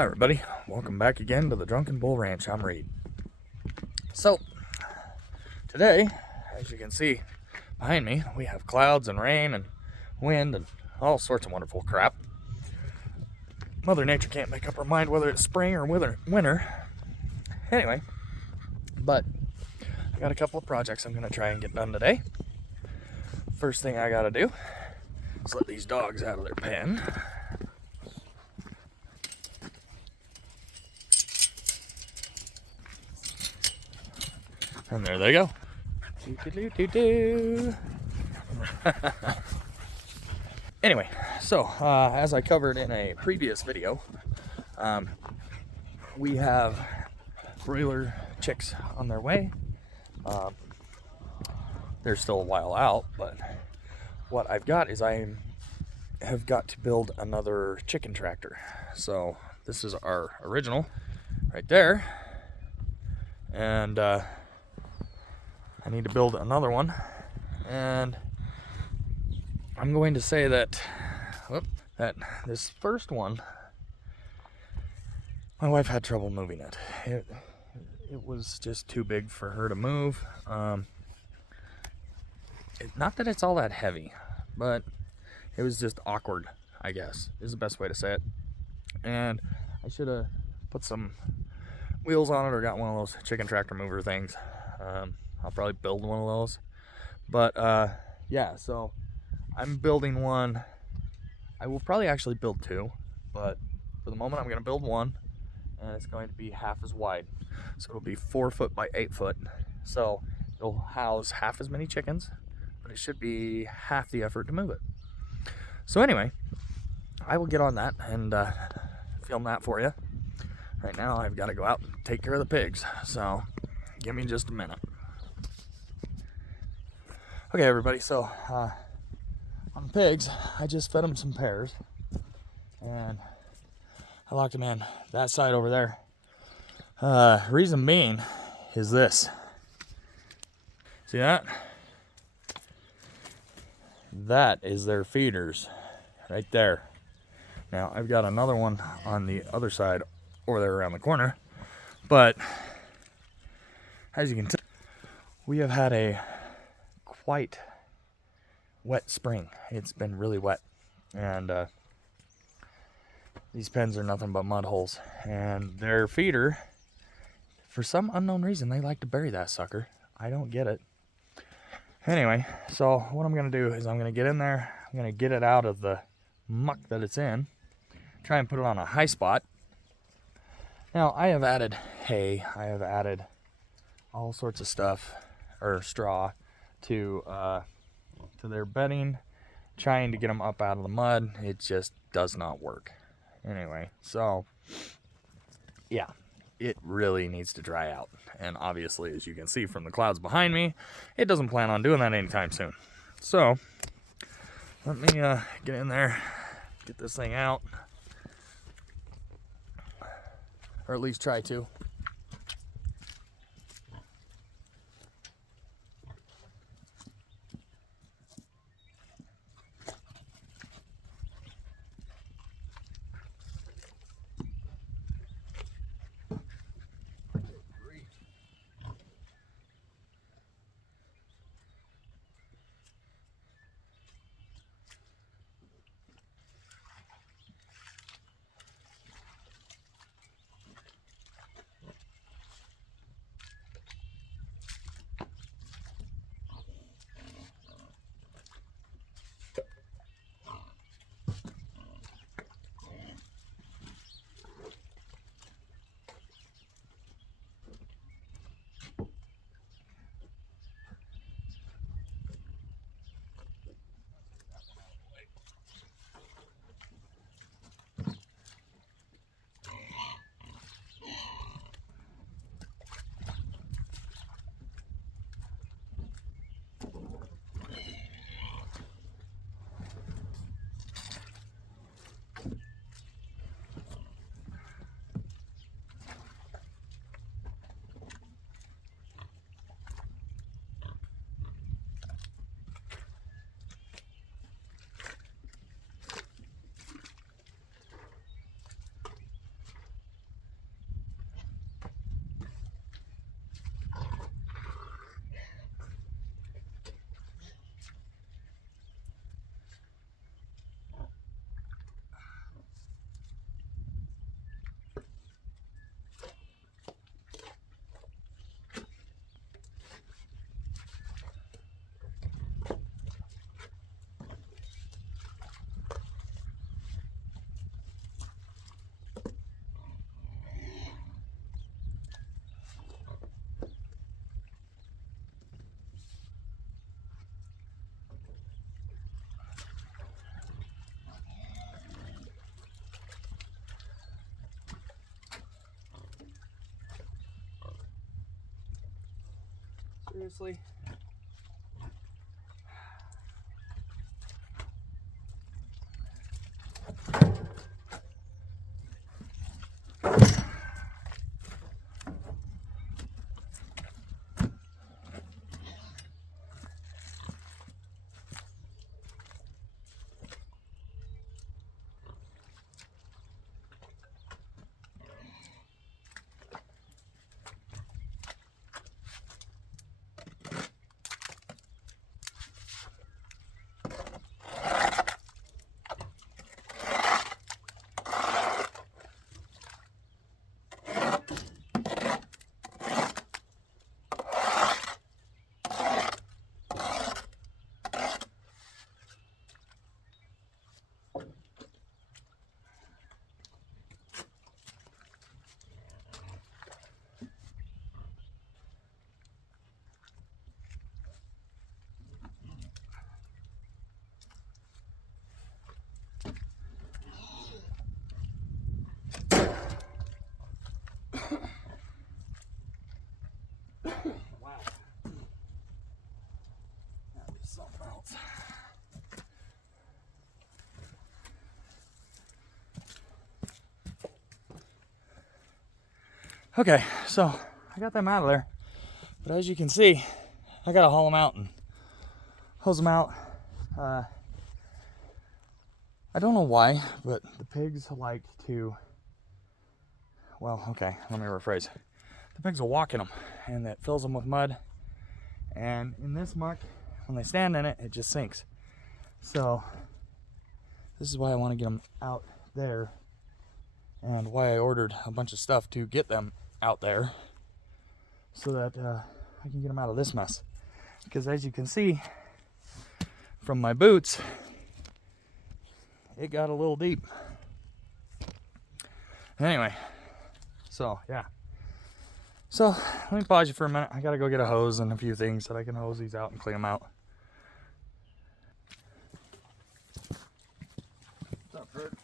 Hi everybody, welcome back again to the Drunken Bull Ranch. I'm Reed. So, today, as you can see behind me, we have clouds and rain and wind and all sorts of wonderful crap. Mother Nature can't make up her mind whether it's spring or winter. Anyway, but I got a couple of projects I'm going to try and get done today. First thing I got to do is let these dogs out of their pen. And there they go. Anyway, so as I covered in a previous video, we have broiler chicks on their way. They're still a while out, but what I've got is I have got to build another Chickentractor. So this is our original right there, and I need to build another one, and I'm going to say that this first one, my wife had trouble moving it. It was just too big for her to move. Not that it's all that heavy, but it was just awkward, I guess, is the best way to say it. And I should have put some wheels on it or got one of those Chickentractor mover things. I'll probably build one of those. But yeah, so I'm building one. I will probably actually build two, but for the moment I'm going to build one, and it's going to be half as wide. So it'll be 4 foot by 8 foot. So it'll house half as many chickens, but it should be half the effort to move it. So anyway, I will get on that and film that for you. Right now I've got to go out and take care of the pigs, so give me just a minute. Okay everybody, so on the pigs, I just fed them some pears, and I locked them in that side over there. Reason being is this. See that? That is their feeders right there. Now I've got another one on the other side over there around the corner, but as you can tell, we have had a quite wet spring. It's been really wet, and these pens are nothing but mud holes, and their feeder, for some unknown reason, they like to bury that sucker. I don't get it. Anyway, so what I'm going to do is I'm going to get in there, I'm going to get it out of the muck that it's in, try and put it on a high spot. Now I have added hay, I have added all sorts of stuff, or straw, to their bedding, trying to get them up out of the mud. It just does not work. Anyway, so yeah, it really needs to dry out, and obviously, as you can see from the clouds behind me, it doesn't plan on doing that anytime soon. So let me get in there, get this thing out, or at least try to. seriously? Wow. That is something else. Okay, so I got them out of there, but as you can see, I gotta haul them out and hose them out. I don't know why, but the pigs like to, well, okay, let me rephrase. The pigs will walk in them, and it fills them with mud, and in this muck, when they stand in it, it just sinks. So this is why I want to get them out there, and why I ordered a bunch of stuff to get them out there, so that I can get them out of this mess. Because as you can see from my boots, it got a little deep. Anyway, so yeah. So let me pause you for a minute. I gotta go get a hose and a few things so that I can hose these out and clean them out. What's up, Bert?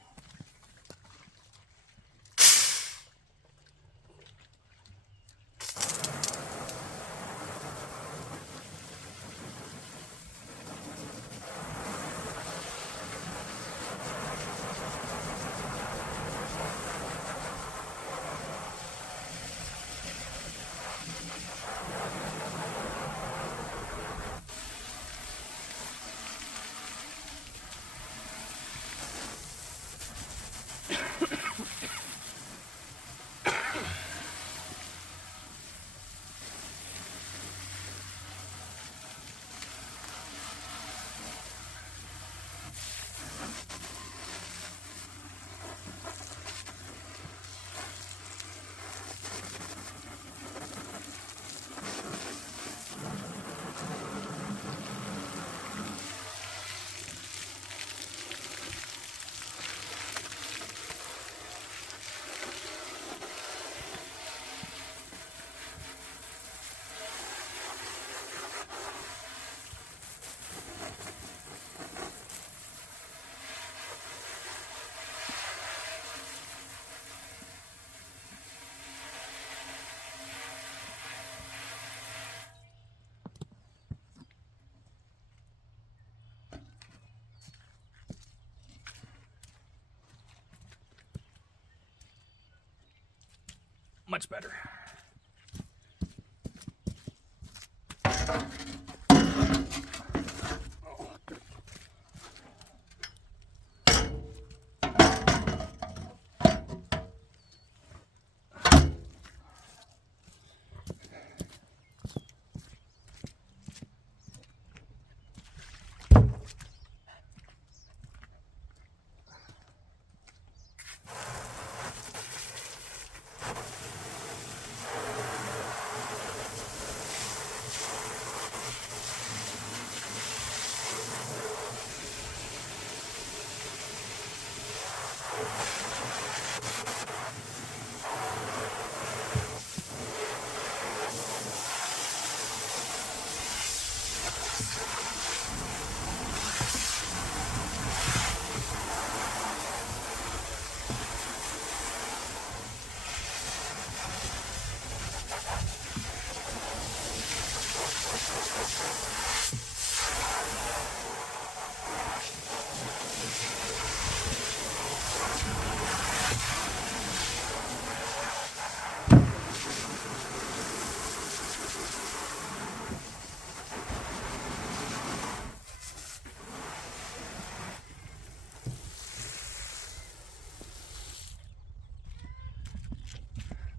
Much better.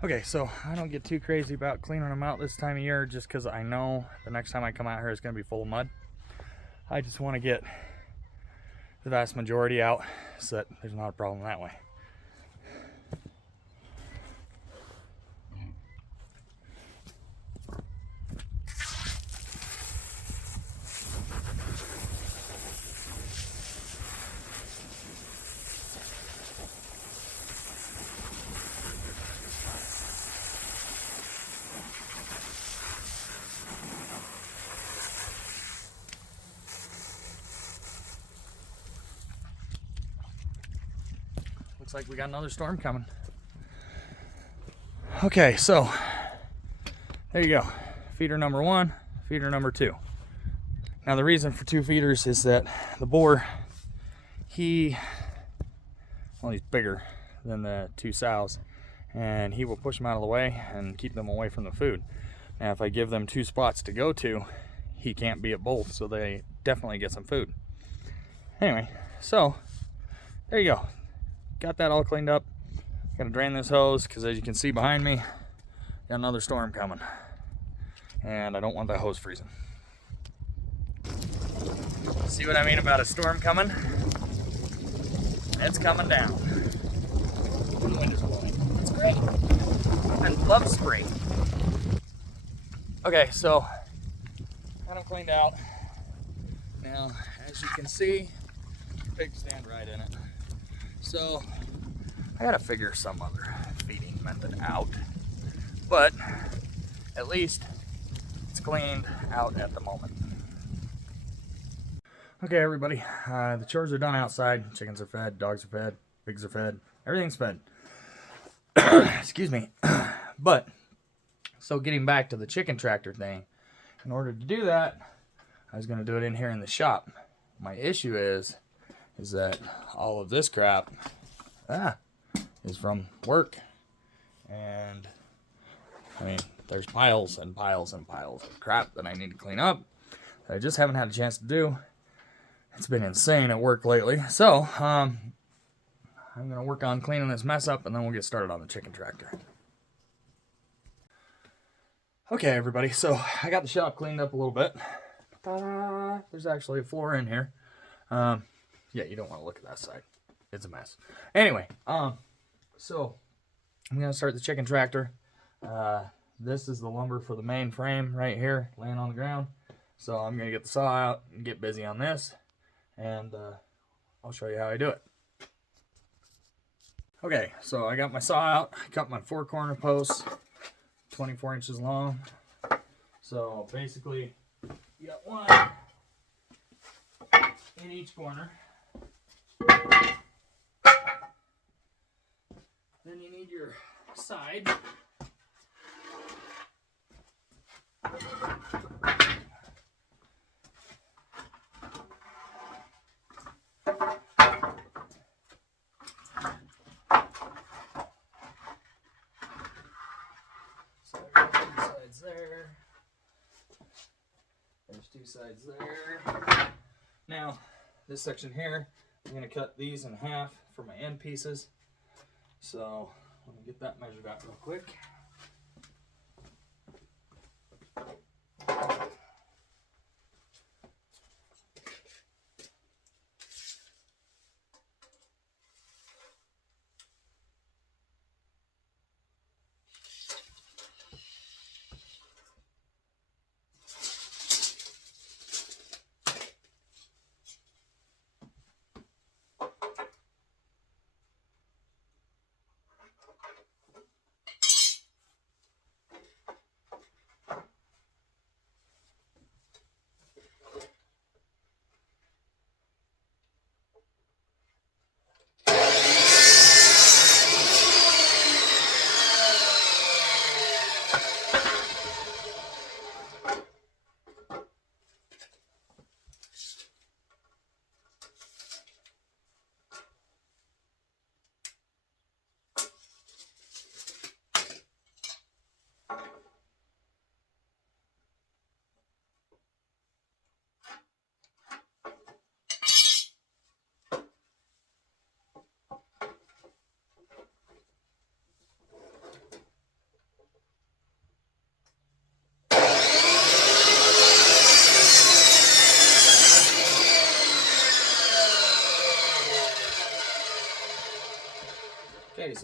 Okay, so I don't get too crazy about cleaning them out this time of year just because I know the next time I come out here it's going to be full of mud. I just want to get the vast majority out so that there's not a problem that way. Looks like we got another storm coming. Okay, so there you go. Feeder number 1, feeder number 2. Now the reason for 2 feeders is that the boar, he's bigger than the 2 sows, and he will push them out of the way and keep them away from the food. Now if I give them 2 spots to go to, he can't be at both, so they definitely get some food. Anyway, so there you go. Got that all cleaned up. Gonna drain this hose because as you can see behind me, got another storm coming. And I don't want that hose freezing. See what I mean about a storm coming? It's coming down. The wind is blowing. It's great. I love spring. Okay, so got them cleaned out. Now, as you can see, pigs stand right in it. So I gotta figure some other feeding method out, but at least it's cleaned out at the moment. Okay, everybody, the chores are done outside. Chickens are fed, dogs are fed, pigs are fed, everything's fed. Excuse me. But so getting back to the Chickentractor thing, in order to do that, I was gonna do it in here in the shop. My issue is that all of this crap is from work, and I mean there's piles and piles and piles of crap that I need to clean up that I just haven't had a chance to do. It's been insane at work lately, so I'm gonna work on cleaning this mess up and then we'll get started on the Chickentractor. Okay, everybody, so I got the shop cleaned up a little bit. Ta-da! There's actually a floor in here. Yeah, you don't want to look at that side. It's a mess. Anyway, so I'm going to start the Chickentractor. This is the lumber for the main frame right here, laying on the ground. So I'm going to get the saw out and get busy on this, and I'll show you how I do it. Okay, so I got my saw out. I cut my 4 corner posts, 24 inches long. So basically, you got one in each corner. Then you need your side. So I got 2 sides there. There's 2 sides there. Now, this section here, I'm going to cut these in half for my end pieces. So let me get that measured out real quick.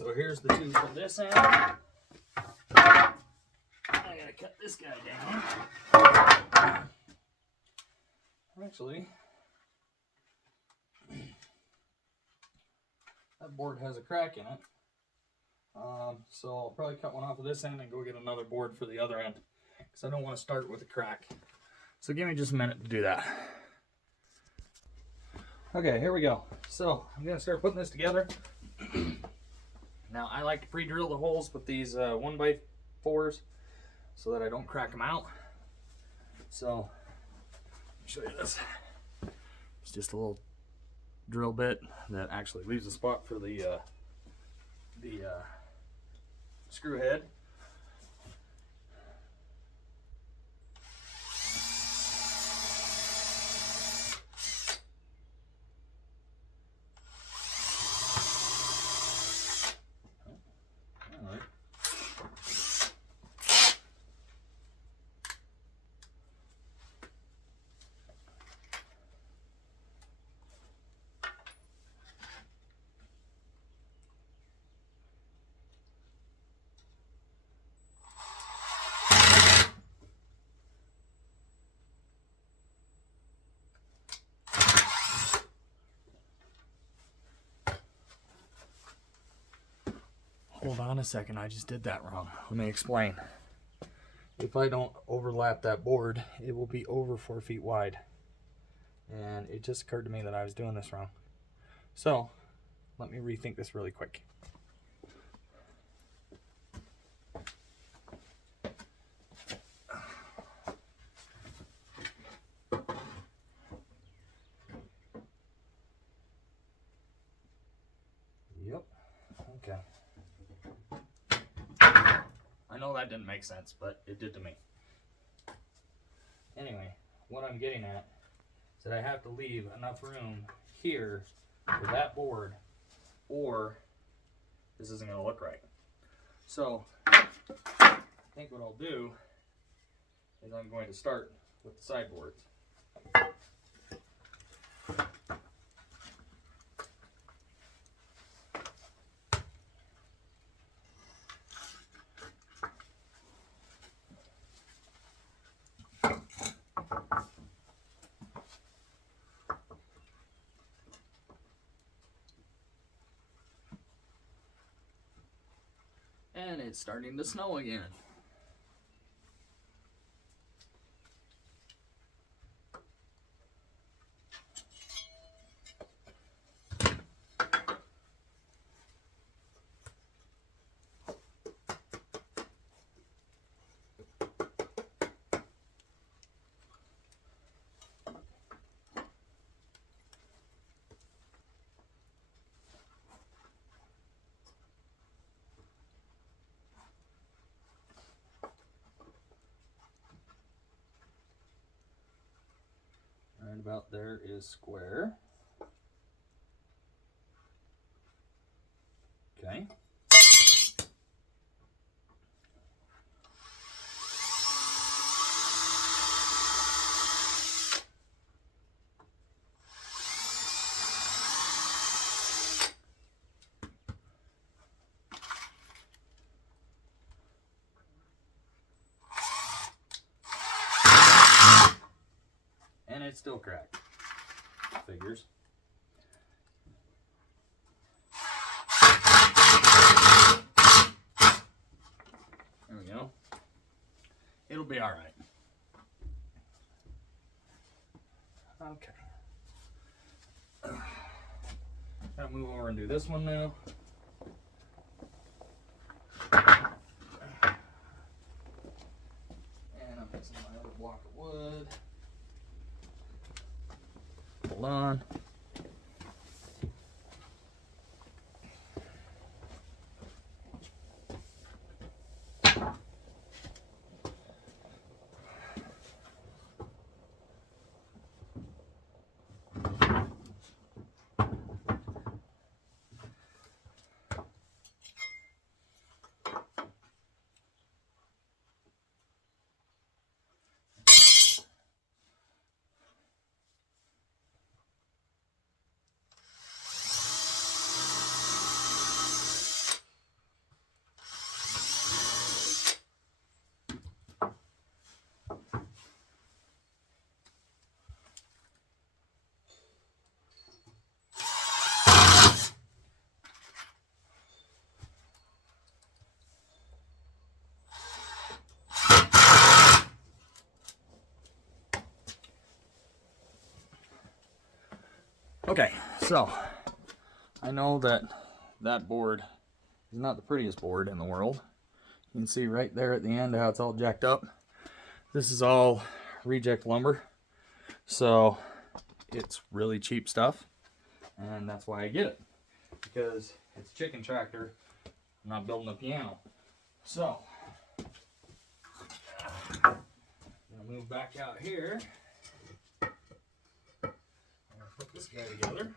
So here's the tube from this end. I gotta cut this guy down. Actually, that board has a crack in it. So I'll probably cut one off of this end and go get another board for the other end, because I don't want to start with a crack. So give me just a minute to do that. Okay, here we go. So I'm going to start putting this together. Now I like to pre-drill the holes with these 1x4s so that I don't crack them out. So let me show you this. It's just a little drill bit that actually leaves a spot for the screw head. All right. Hold on a second, I just did that wrong. Let me explain. If I don't overlap that board, it will be over 4 feet wide. And it just occurred to me that I was doing this wrong. So, let me rethink this really quick. Yep, okay. I know that didn't make sense, but it did to me. Anyway, what I'm getting at is that I have to leave enough room here for that board, or this isn't going to look right. So, I think what I'll do is I'm going to start with the sideboards. And it's starting to snow again. Right about there is square. Okay. And it's still cracked. Figures. There we go. It'll be all right. Okay. Gotta move over and do this one now. And I'm mixing my other block of wood. Hold on. Okay, so I know that that board is not the prettiest board in the world. You can see right there at the end how it's all jacked up. This is all reject lumber, so it's really cheap stuff, and that's why I get it, because it's Chickentractor. I'm not building a piano. So I'm gonna move back out here. I'm gonna put this guy together.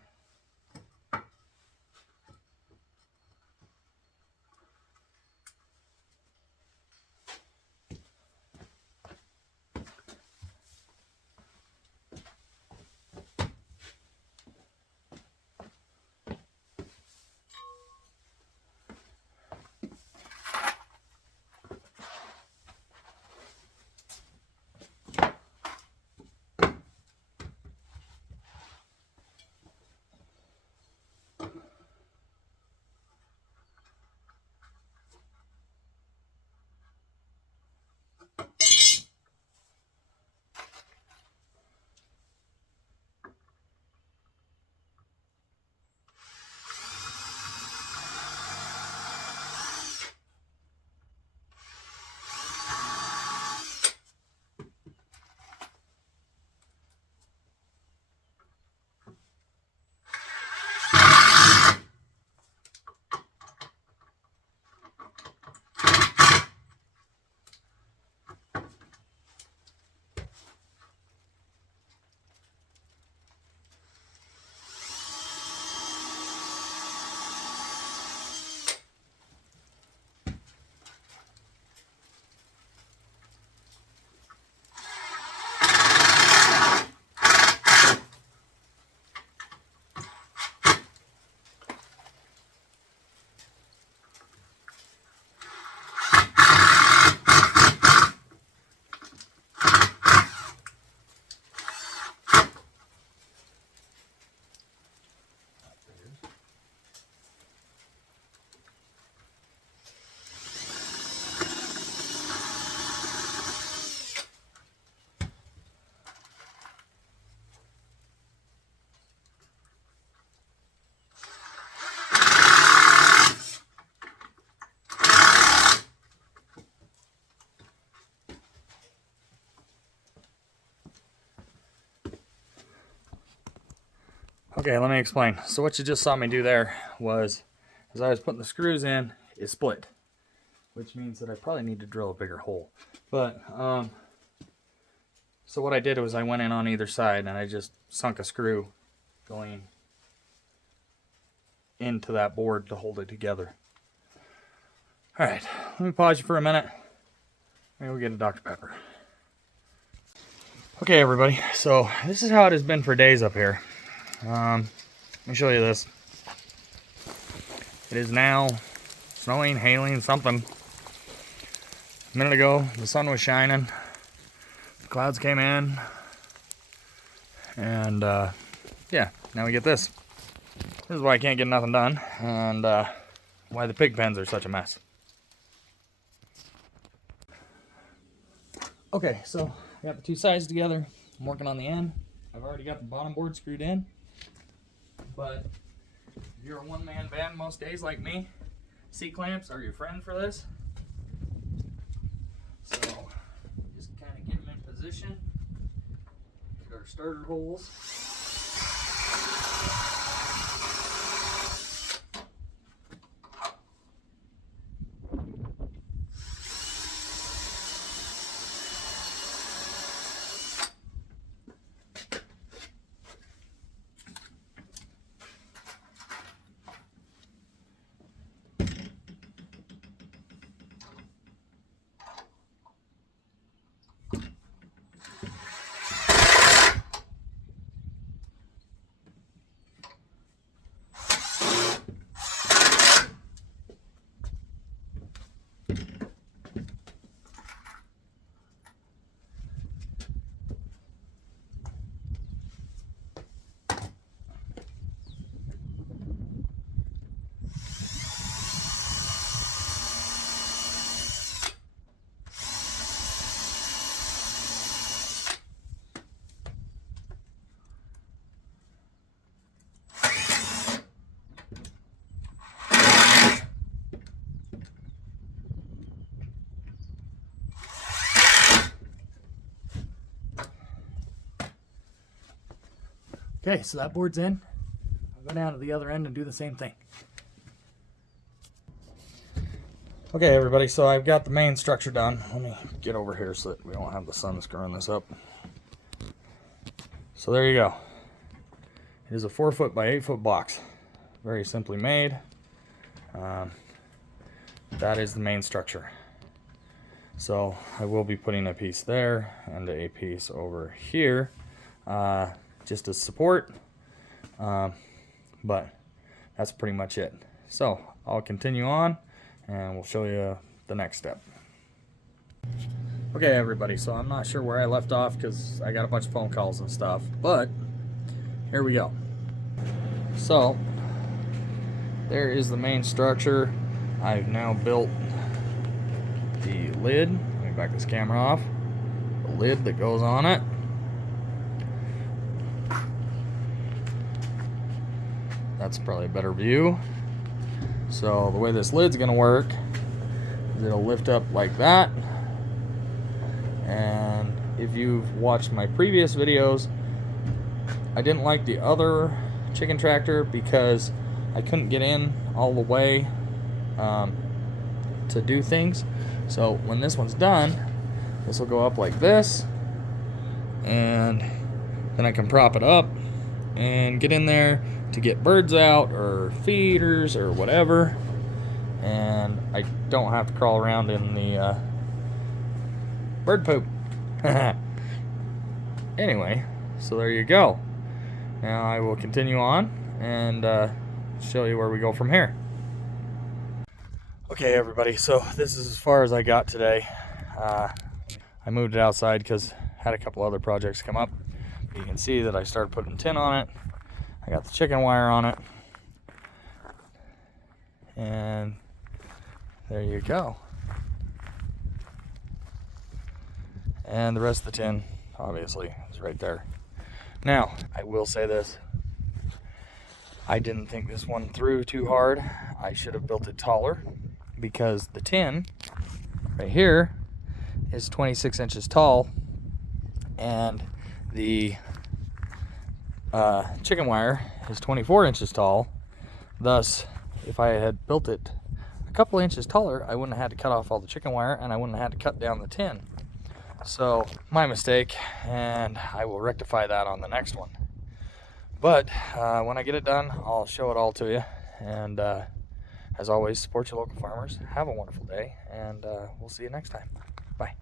Okay, let me explain. So what you just saw me do there was, as I was putting the screws in, it split, which means that I probably need to drill a bigger hole. But, so what I did was I went in on either side and I just sunk a screw going into that board to hold it together. All right, let me pause you for a minute. Maybe we'll get a Dr. Pepper. Okay, everybody, so this is how it has been for days up here. Let me show you this. It is now snowing, hailing, something. A minute ago, the sun was shining. The clouds came in. And, yeah, now we get this. This is why I can't get nothing done. And, why the pig pens are such a mess. Okay, so I got the two sides together. I'm working on the end. I've already got the bottom board screwed in. But if you're a one-man band most days like me, C-clamps are your friend for this. So just kind of get them in position. Get our starter holes. Okay, so that board's in. I'll go down to the other end and do the same thing. Okay, everybody, so I've got the main structure done. Let me get over here so that we don't have the sun screwing this up. So there you go. It is a 4 foot by 8 foot box. Very simply made. That is the main structure. So I will be putting a piece there and a piece over here just as support. But that's pretty much it. So I'll continue on and we'll show you the next step. Okay, everybody, so I'm not sure where I left off because I got a bunch of phone calls and stuff, but here we go. So there is the main structure. I've now built the lid. Let me back this camera off. The lid that goes on it. That's probably a better view. So the way this lid's gonna work is it'll lift up like that. And if you've watched my previous videos, I didn't like the other Chickentractor because I couldn't get in all the way to do things. So when this one's done, this will go up like this, and then I can prop it up and get in there to get birds out or feeders or whatever, and I don't have to crawl around in the bird poop. Anyway, so there you go. Now I will continue on and show you where we go from here. Okay, everybody, so this is as far as I got today. I moved it outside because I had a couple other projects come up. You can see that I started putting tin on it. I got the chicken wire on it. And there you go. And the rest of the tin, obviously, is right there. Now, I will say this. I didn't think this one through too hard. I should have built it taller because the tin right here is 26 inches tall and the chicken wire is 24 inches tall. Thus, if I had built it a couple inches taller, I wouldn't have had to cut off all the chicken wire and I wouldn't have had to cut down the tin. So, my mistake, and I will rectify that on the next one. But when I get it done, I'll show it all to you. And as always, support your local farmers. Have a wonderful day, and we'll see you next time. Bye.